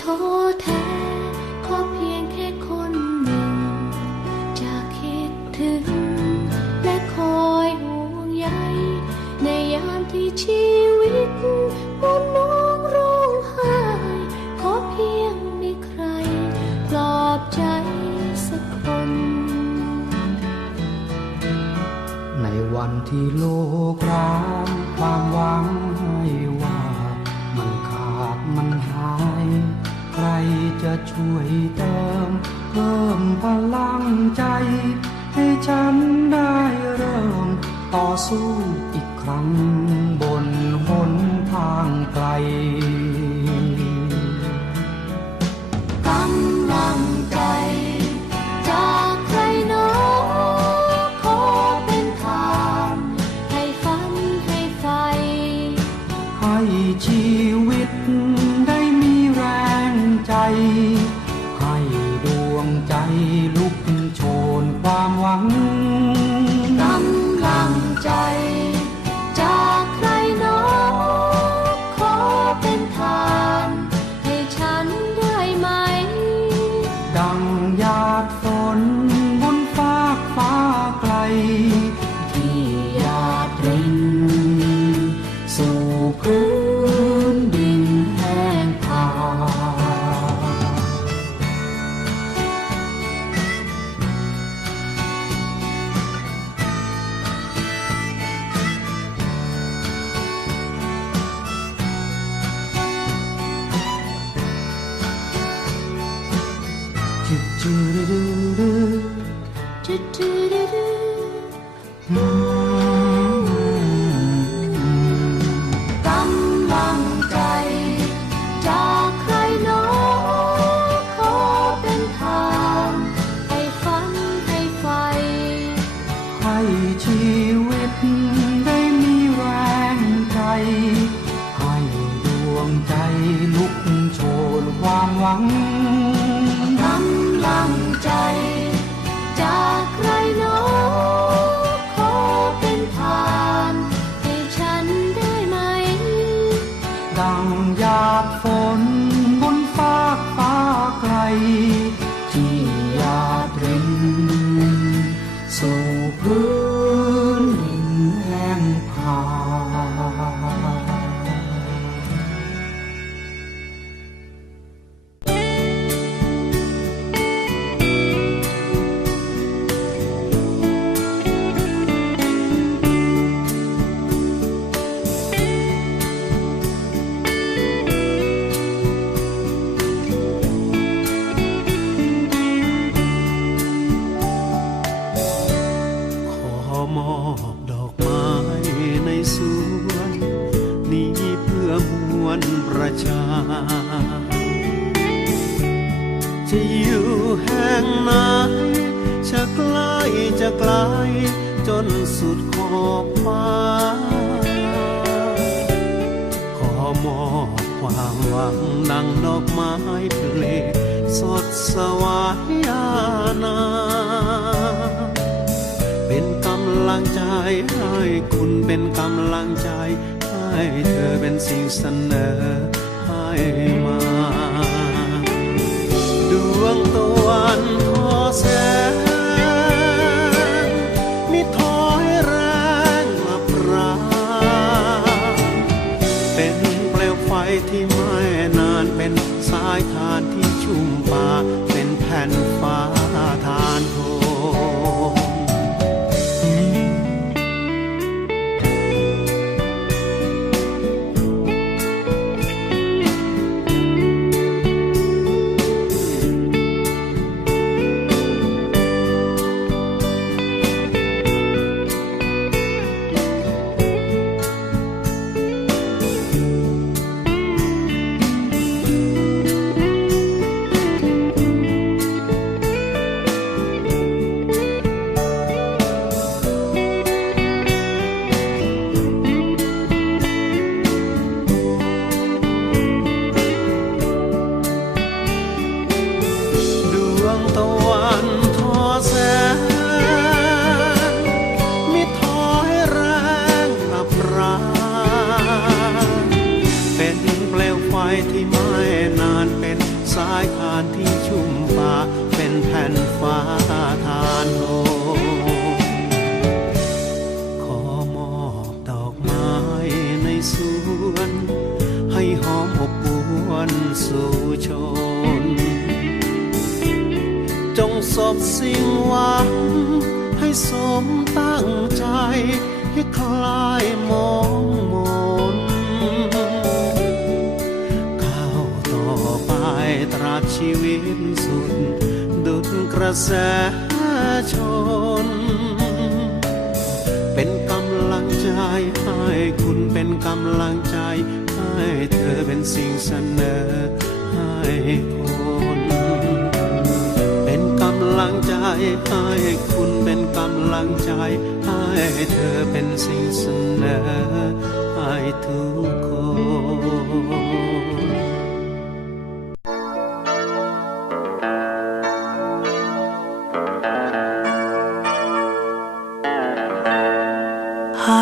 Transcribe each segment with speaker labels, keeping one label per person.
Speaker 1: thốt สู้
Speaker 2: อีกครั้งบนหนทางไกล
Speaker 1: กำลังใจจากใครเนาะขอเป็นทางให้
Speaker 2: ฝัน
Speaker 1: ให้ไฟ
Speaker 2: ให้ชีวิตได้มีแรงใจ ให้ดวงใจลุกโชนความหวัง
Speaker 1: สั่งห
Speaker 2: ยาดฝนบนฟ้าฟ้าไกล
Speaker 3: จะไกลจนสุดขอบฟ้า ขอมอบความหวังนั่งดอกไม้เพลสดสวายานา เป็นกำลังใจให้คุณเป็นกำลังใจ ให้เธอเป็นสิ่งเสนอให้มา ดวงตะวันทอแสง แสชน เป็นกำลังใจให้คุณเป็นกำลังใจ ให้เธอเป็นสิ่งเสนอให้คนเป็นกำลังใจให้คุณเป็นกำลังใจ ให้เธอเป็นสิ่งเสนอให้ทุกคน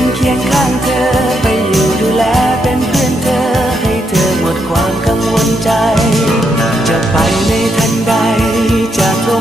Speaker 4: น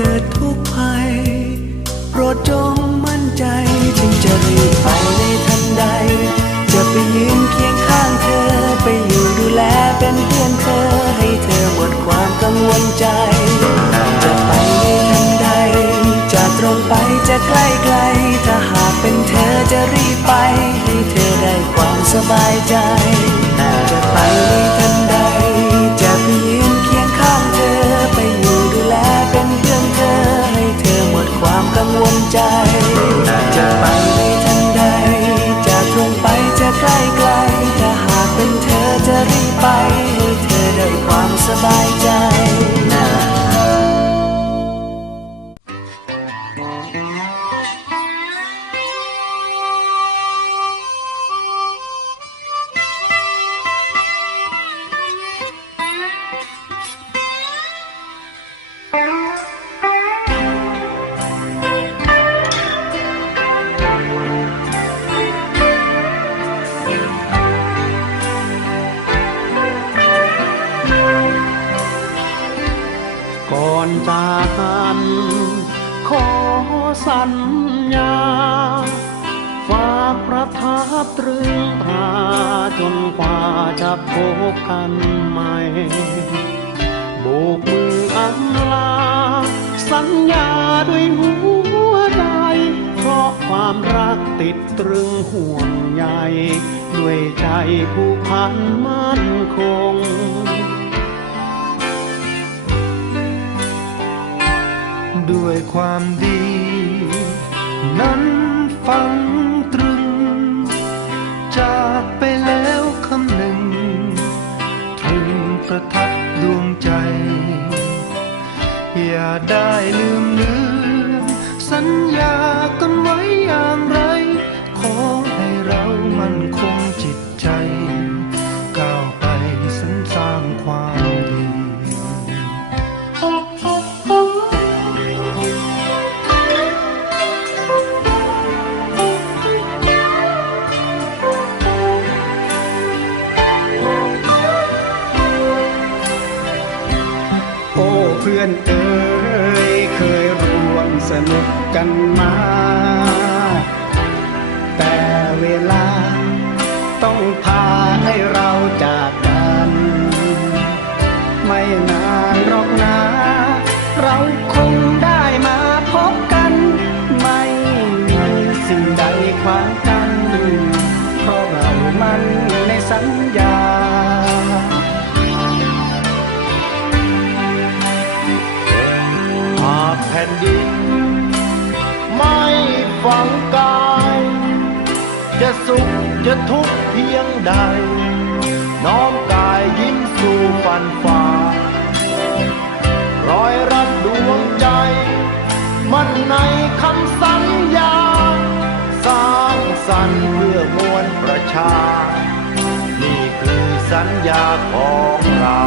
Speaker 4: เกิดทุกภัย โปรดจงมั่นใจจึงจะรีบไปในทันใด จะไปยืนเคียงข้างเธอ ไปอยู่ดูแลเป็นเพื่อนเธอ ให้เธอหมดความกังวลใจ จะไปในทันใด จะตรงไปจะใกล้ไกล ถ้าหากเป็นเธอจะรีบไป ให้เธอได้ความสบายใจ สั
Speaker 5: ญญา ฝากประทับตรึงตราจนกว่าจะพบกันใหม่โบกมืออำลา สัญญาด้วยหัวใจ เพราะความรักติดตรึงห่วงใยด้วยใจผู้พันมั่นคง
Speaker 6: ด้วยความดี นั้นฝังตรึง จากไปแล้วคำหนึ่งถึงประทับดวงใจ อย่าได้ลืมเลือนสัญญากันไว้อย่างไร ขอให้เรามันคงจิตใจ ก้าวไปสรรสร้างความ
Speaker 5: กันมา แต่เวลาต้องพาให้เราจากกัน ไม่นานหรอกนะเรา จะสุขจะทุกข์เพียงใด น้อมกายยิ้มสู่ฟันฝ่ารอยรัดดวงใจ มันในคำสัญญา สร้างสรรค์เพื่อมวลประชา นี่คือสัญญาของเรา